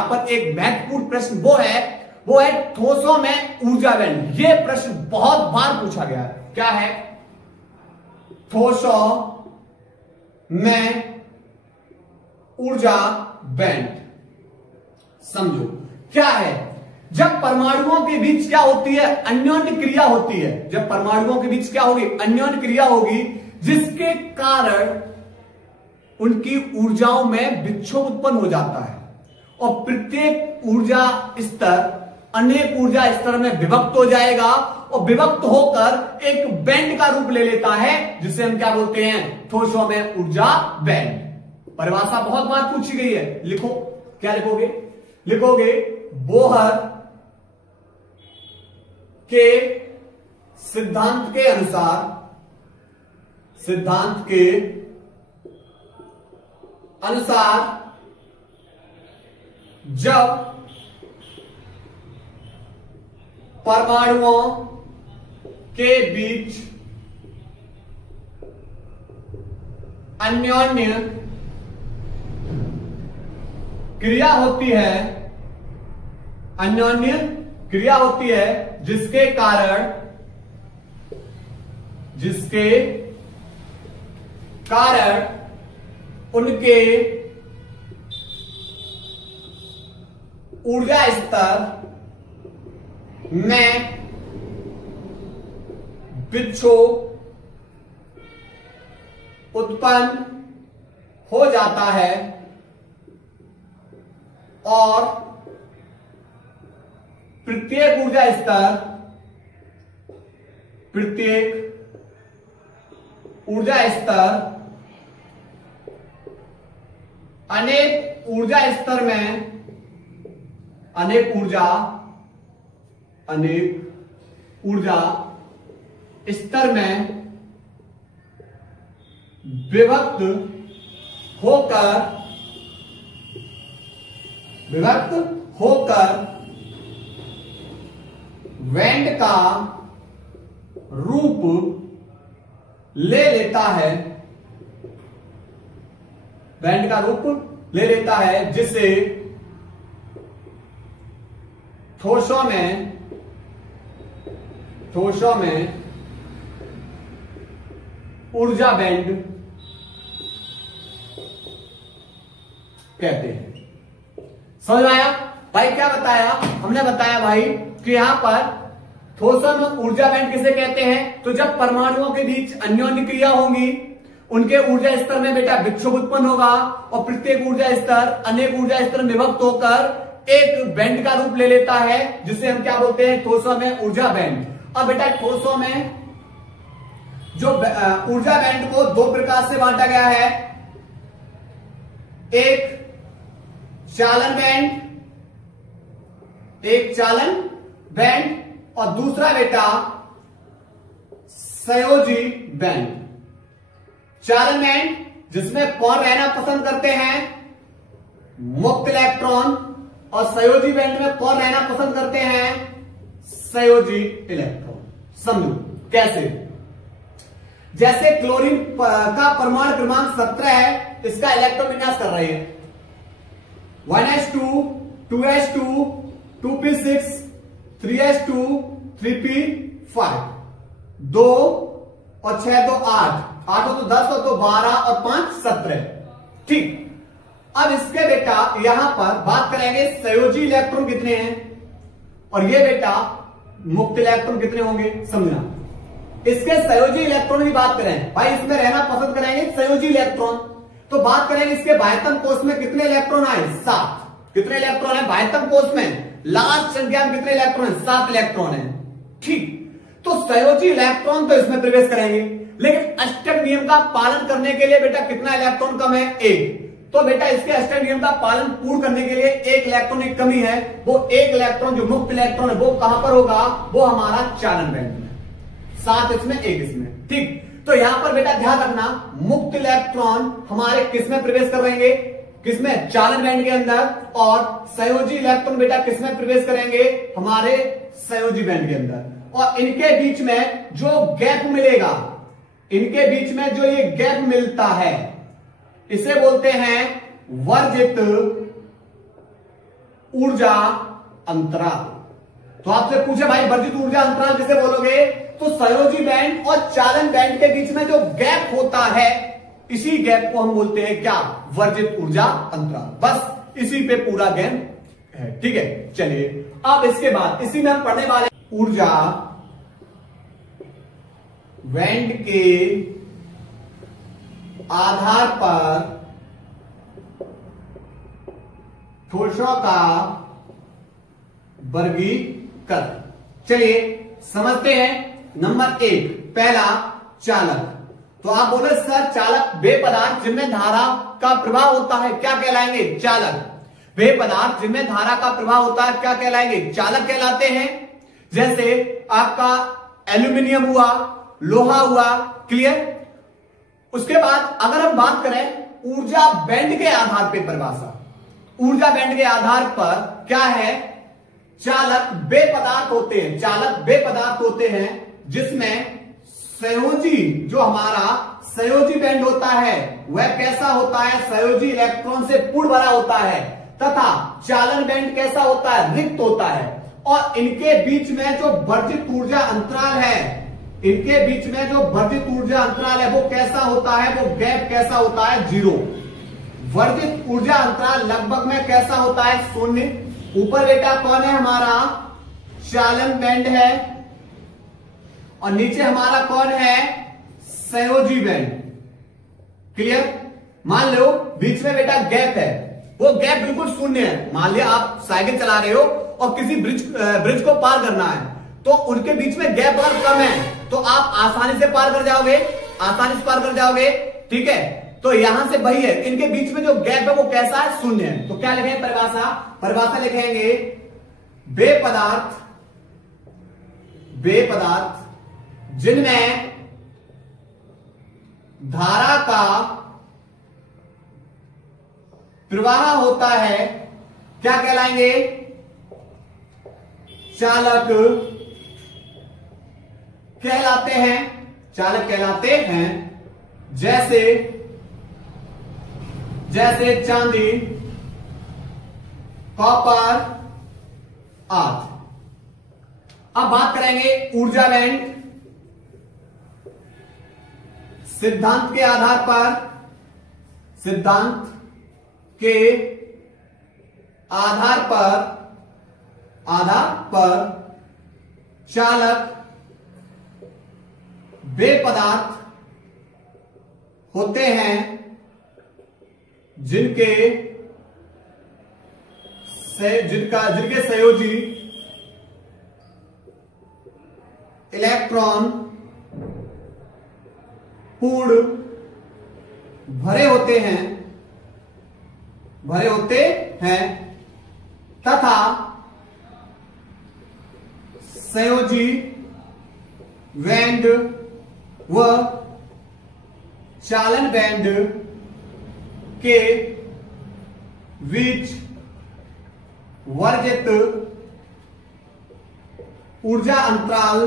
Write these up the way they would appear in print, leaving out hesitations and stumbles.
यहां पर एक महत्वपूर्ण प्रश्न वो है ठोसों में ऊर्जा बैंड। ये प्रश्न बहुत बार पूछा गया है। क्या है? ठोसों में ऊर्जा बैंड। समझो क्या है। जब परमाणुओं के बीच क्या होती है? अन्योन्य क्रिया होती है। जब परमाणुओं के बीच क्या होगी? अन्योन्य क्रिया होगी, जिसके कारण उनकी ऊर्जाओं में विक्षोभ उत्पन्न हो जाता है और प्रत्येक ऊर्जा स्तर अनेक ऊर्जा स्तर में विभक्त हो जाएगा और विभक्त होकर एक बैंड का रूप ले लेता है, जिसे हम क्या बोलते हैं? ठोसों में ऊर्जा बैंड। परिभाषा बहुत बार पूछी गई है। लिखो, क्या लिखोगे? लिखोगे बोहर के सिद्धांत के अनुसार जब परमाणुओं के बीच अन्योन्य क्रिया होती है, जिसके कारण उनके ऊर्जा स्तर में विक्षोभ उत्पन्न हो जाता है और प्रत्येक ऊर्जा स्तर अनेक ऊर्जा स्तर में विभक्त होकर बैंड का रूप ले लेता है, जिसे ठोसों में ऊर्जा बैंड कहते हैं। समझ आया भाई? क्या बताया हमने? बताया भाई कि यहां पर ठोसों में ऊर्जा बैंड किसे कहते हैं? तो जब परमाणुओं के बीच अन्योन्य क्रिया होगी, उनके ऊर्जा स्तर में बेटा विक्षोभ उत्पन्न होगा और प्रत्येक ऊर्जा स्तर अनेक ऊर्जा स्तर में विभक्त होकर एक बैंड का रूप ले लेता है, जिसे हम क्या बोलते हैं? ठोसों में ऊर्जा बैंड। अब बेटा ठोसों में जो ऊर्जा बैंड को दो प्रकार से बांटा गया है। एक चालन बैंड और दूसरा बेटा संयोजी बैंड। चालन बैंड जिसमें कौन रहना पसंद करते हैं? मुक्त इलेक्ट्रॉन। और संयोजी बैंड में कौन रहना पसंद करते हैं? संयोजी इलेक्ट्रॉन। समझो कैसे। जैसे क्लोरीन का परमाणु क्रमांक 17 है, इसका इलेक्ट्रॉन विन्यास कर रहे हैं 1s2 2s2 2p6 3s2 3p5 2 और 6 2 8 8 हो तो 10 हो तो 12 और 5 17। ठीक। अब इसके बेटा यहां पर बात करेंगे संयोजी इलेक्ट्रॉन कितने हैं और ये बेटा मुक्त इलेक्ट्रॉन कितने होंगे। समझना, इसके संयोजी इलेक्ट्रॉन की बात करें भाई, इसमें रहना पसंद करेंगे संयोजी इलेक्ट्रॉन। तो बात करेंगे इसके बाह्यतम कोष में कितने इलेक्ट्रॉन आए? 7। कितने इलेक्ट्रॉन है बाह्यतम कोष में? लास्ट संख्या में कितने इलेक्ट्रॉन है? 7 इलेक्ट्रॉन है। ठीक। तो संयोजी इलेक्ट्रॉन तो इसमें प्रवेश करेंगे, लेकिन अष्टक नियम का पालन करने के लिए बेटा कितना इलेक्ट्रॉन कम है? 1। तो बेटा इसके अष्टक नियम का पालन पूर्ण करने के लिए 1 इलेक्ट्रॉन की कमी है। वो 1 इलेक्ट्रॉन जो मुक्त इलेक्ट्रॉन है वो कहां पर होगा? वो हमारा चालन बैंड में। 7 इसमें 1 इसमें। ठीक। तो यहां पर बेटा ध्यान रखना, मुक्त इलेक्ट्रॉन हमारे किसमें प्रवेश करेंगे? किसमें? चालन बैंड के अंदर। और संयोजी इलेक्ट्रॉन बेटा किसमें प्रवेश करेंगे? हमारे संयोजी बैंड के अंदर। और इनके बीच में जो गैप मिलेगा, इनके बीच में जो ये गैप मिलता है, इसे बोलते हैं वर्जित ऊर्जा अंतराल। तो आपसे पूछे भाई वर्जित ऊर्जा अंतराल किसे बोलोगे, तो संयोजी बैंड और चालन बैंड के बीच में जो गैप होता है, इसी गैप को हम बोलते हैं क्या, वर्जित ऊर्जा अंतराल। बस इसी पे पूरा गेम है, ठीक है। चलिए अब इसके बाद इसी में हम पढ़ने वाले ऊर्जा बैंड के आधार पर ठोसों का वर्गीकरण। चलिए समझते हैं। नंबर 1, पहला चालक। तो आप बोले सर चालक वे पदार्थ जिनमें धारा का प्रवाह होता है क्या कहलाएंगे, चालक। वे पदार्थ जिनमें धारा का प्रवाह होता है क्या कहलाएंगे, चालक कहलाते हैं। जैसे आपका एल्यूमिनियम हुआ, लोहा हुआ, क्लियर। उसके बाद अगर हम बात करें ऊर्जा बैंड के आधार पर परिभाषा, ऊर्जा बैंड के आधार पर क्या है, चालक वे पदार्थ होते हैं, चालक वे पदार्थ होते हैं जिसमें संयोजी, जो हमारा संयोजी बैंड होता है वह कैसा होता है, संयोजी इलेक्ट्रॉन से पूर्ण भरा होता है, तथा चालन बैंड कैसा होता है, रिक्त होता है। और इनके बीच में जो वर्जित ऊर्जा अंतराल है, इनके बीच में जो वर्जित ऊर्जा अंतराल है वो कैसा होता है, वो गैप कैसा होता है, 0। वर्जित ऊर्जा अंतराल लगभग में कैसा होता है, 0। ऊपर बेटा कौन है हमारा, चालन बैंड है, और नीचे हमारा कौन है, संयोजी बैंड, क्लियर। मान लो बीच में बेटा गैप है, वो गैप बिल्कुल 0 है। मान लिया आप साइकिल चला रहे हो और किसी ब्रिज को पार करना है, तो उनके बीच में गैप अगर कम है तो आप आसानी से पार कर जाओगे, आसानी से पार कर जाओगे, ठीक है। तो यहां से वही है, इनके बीच में जो गैप है वो कैसा है, 0 है। तो क्या लिखेंगे परिभाषा, परिभाषा लिखेंगे वे पदार्थ जिनमें धारा का प्रवाह होता है क्या कहलाएंगे, चालक कहलाते हैं, चालक कहलाते हैं। जैसे चांदी, कॉपर आदि। अब बात करेंगे ऊर्जा बैंड। सिद्धांत के आधार पर चालक वे पदार्थ होते हैं जिनके संयोजी इलेक्ट्रॉन पूर्ण भरे होते हैं तथा संयोजी बैंड व चालन बैंड के बीच वर्जित ऊर्जा अंतराल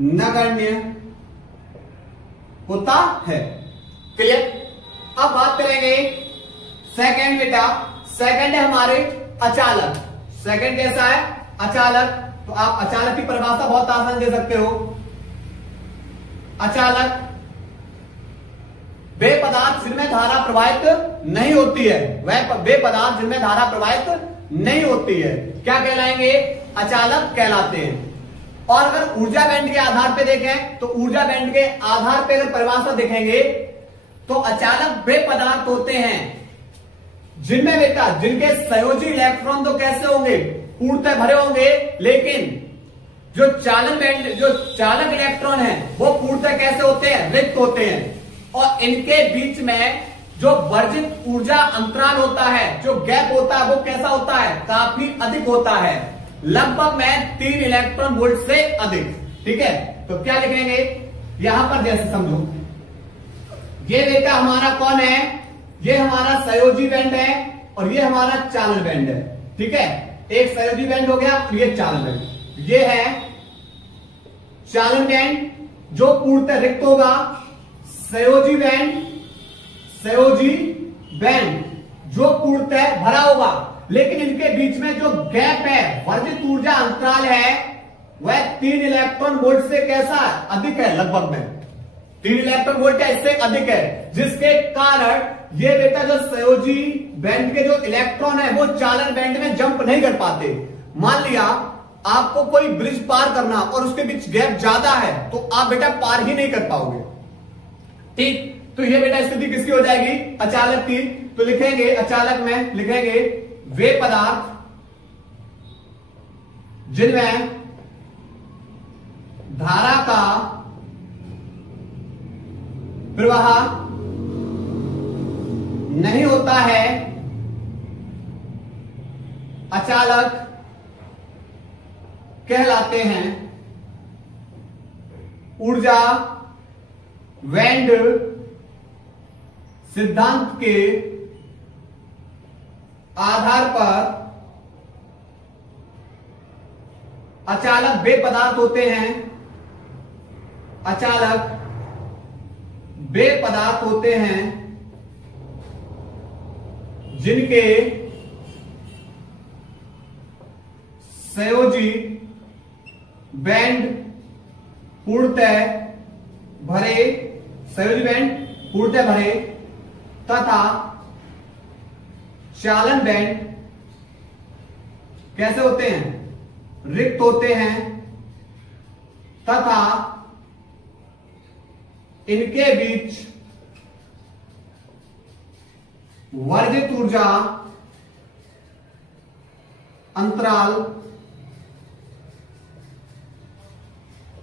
नगण्य होता है, क्लियर। अब बात करेंगे सेकंड बेटा, सेकंड है हमारे अचालक। सेकंड कैसा है, अचालक। तो आप अचालक की परिभाषा बहुत आसान दे सकते हो। अचालक वे पदार्थ जिनमें धारा प्रवाहित नहीं होती है, वह वे पदार्थ जिनमें धारा प्रवाहित नहीं होती है क्या कहलाएंगे, अचालक कहलाते हैं। और अगर ऊर्जा बैंड के आधार पे देखें तो ऊर्जा बैंड के आधार पे अगर परिभाषा देखेंगे तो अचालक वे पदार्थ होते हैं जिनमें बेटा जिनके संयोजी इलेक्ट्रॉन तो कैसे होंगे, पूर्णतः भरे होंगे, लेकिन जो चालन बैंड जो चालक इलेक्ट्रॉन है वो पूर्णतः कैसे होते हैं, रिक्त होते हैं। और इनके बीच में जो वर्जित ऊर्जा अंतराल होता है, जो गैप होता है वो कैसा होता है, काफी अधिक होता है, लगभग में 3 इलेक्ट्रॉन वोल्ट से अधिक, ठीक है। तो क्या लिखेंगे यहां पर, जैसे समझो ये बेटा हमारा कौन है, ये हमारा संयोजी बैंड है और ये हमारा चालन बैंड है, ठीक है। एक संयोजी बैंड हो गया, ये चालन बैंड, ये है चालन बैंड जो पूर्णतः रिक्त होगा। संयोजी बैंड जो पूर्णतः भरा होगा, लेकिन इनके बीच में जो गैप है, वर्जित ऊर्जा अंतराल है, वह 3 इलेक्ट्रॉन वोल्ट से कैसा अधिक है, लगभग में 3 इलेक्ट्रॉन वोल्ट है, इससे अधिक है, जिसके कारण ये बेटा जो संयोजी बैंड के जो इलेक्ट्रॉन है वो चालन बैंड में जंप नहीं कर पाते। मान लिया आपको कोई ब्रिज पार करना और उसके बीच गैप ज्यादा है, तो आप बेटा पार ही नहीं कर पाओगे। ठीक, तो ये बेटा स्थिति किसकी हो जाएगी, अचालक की। तो लिखेंगे अचालक में लिखेंगे वे पदार्थ जिनमें धारा का प्रवाह नहीं होता है, अचालक कहलाते हैं। ऊर्जा वेंड सिद्धांत के आधार पर अचालक वे पदार्थ होते हैं, अचालक वे पदार्थ होते हैं जिनके संयोजी बैंड पूर्णतः भरे, संयोजी बैंड पूर्णतः भरे तथा चालन बैंड कैसे होते हैं, रिक्त होते हैं तथा इनके बीच वर्जित ऊर्जा अंतराल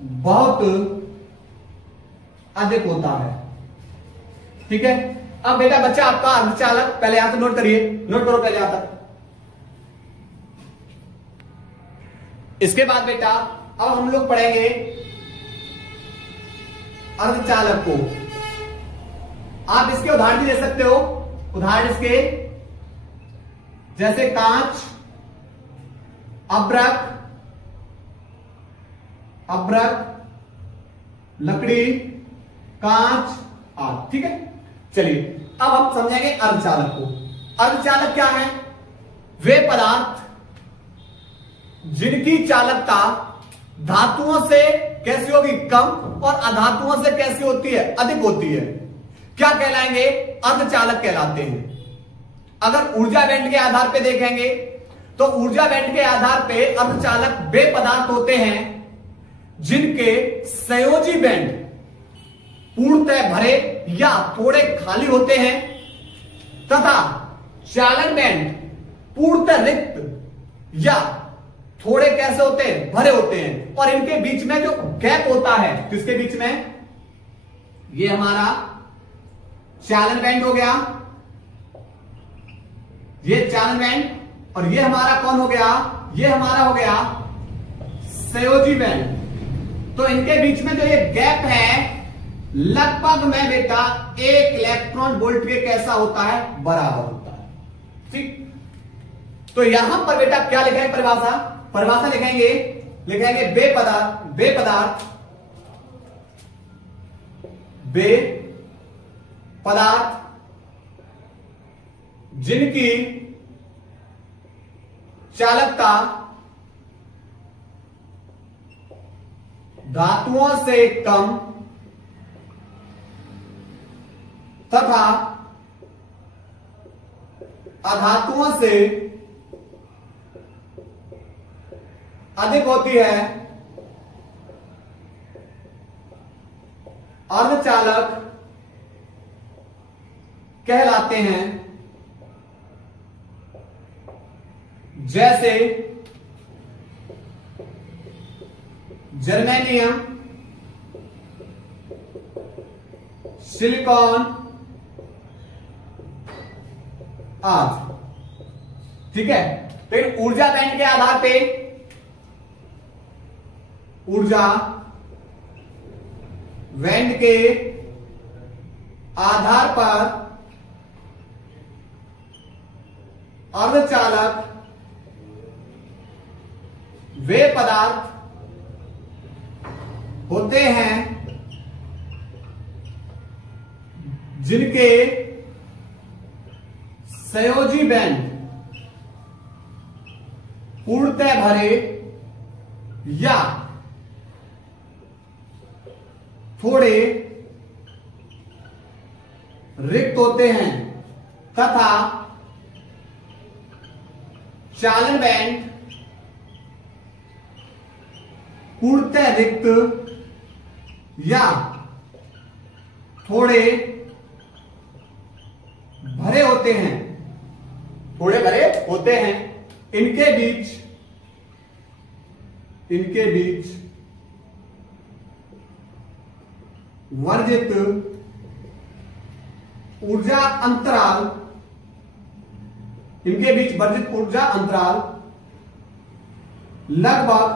बहुत अधिक होता है। ठीक है, अब बेटा बच्चा आपका अर्धचालक, पहले यहां से नोट करिए, नोट करो पहले यहां तक। इसके बाद बेटा अब हम लोग पढ़ेंगे अर्धचालक को। आप इसके उदाहरण भी दे सकते हो, उदाहरण इसके जैसे कांच, अभ्रक, लकड़ी, कांच आदि। ठीक है, चलिए अब हम समझेंगे अर्धचालक को। अर्धचालक क्या है, वे पदार्थ जिनकी चालकता धातुओं से कैसी होगी, कम, और अधातुओं से कैसी होती है, अधिक होती है, क्या कहलाएंगे, अर्धचालक कहलाते हैं। अगर ऊर्जा बैंड के आधार पे देखेंगे तो ऊर्जा बैंड के आधार पे अर्धचालक वे पदार्थ होते हैं जिनके संयोजी बैंड पूर्णतः भरे या थोड़े खाली होते हैं तथा चालन बैंड पूर्णतः रिक्त या थोड़े कैसे होते हैं, भरे होते हैं। और इनके बीच में जो गैप होता है, किसके बीच में, ये हमारा चालन बैंड हो गया, ये चालन बैंड, और ये हमारा कौन हो गया, ये हमारा हो गया संयोजी बैंड। तो इनके बीच में जो ये गैप है लगभग में बेटा 1 इलेक्ट्रॉन वोल्ट के कैसा होता है, बराबर होता है। ठीक, तो यहां पर बेटा क्या लिखा है, परिभाषा, परिभाषा लिखेंगे वे पदार्थ जिनकी चालकता धातुओं से कम तथा अधातुओं से अधिक होती है, अर्धचालक कहलाते हैं। जैसे जर्मेनियम, सिलिकॉन आदि। ठीक है, तो ऊर्जा बैंड के आधार पे, ऊर्जा बैंड के आधार पर अर्धचालक वे पदार्थ होते हैं जिनके संयोजी बैंड पूर्णतः भरे या थोड़े रिक्त होते हैं तथा चालन बैंड पूर्णतः रिक्त या थोड़े भरे होते हैं, थोड़े भरे होते हैं। इनके बीच वर्जित ऊर्जा अंतराल, इनके बीच वर्जित ऊर्जा अंतराल लगभग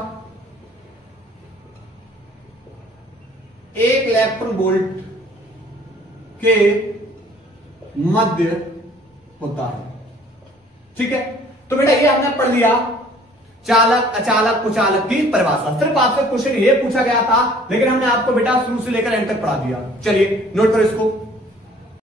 1 इलेक्ट्रॉन वोल्ट के मध्य होता है। ठीक है, तो बेटा ये हमने पढ़ लिया चालक, अचालक, कुचालक की परिभाषा। सिर्फ आपसे क्वेश्चन ये पूछा गया था, लेकिन हमने आपको बेटा शुरू से लेकर एंड तक पढ़ा दिया। चलिए नोट करो इसको।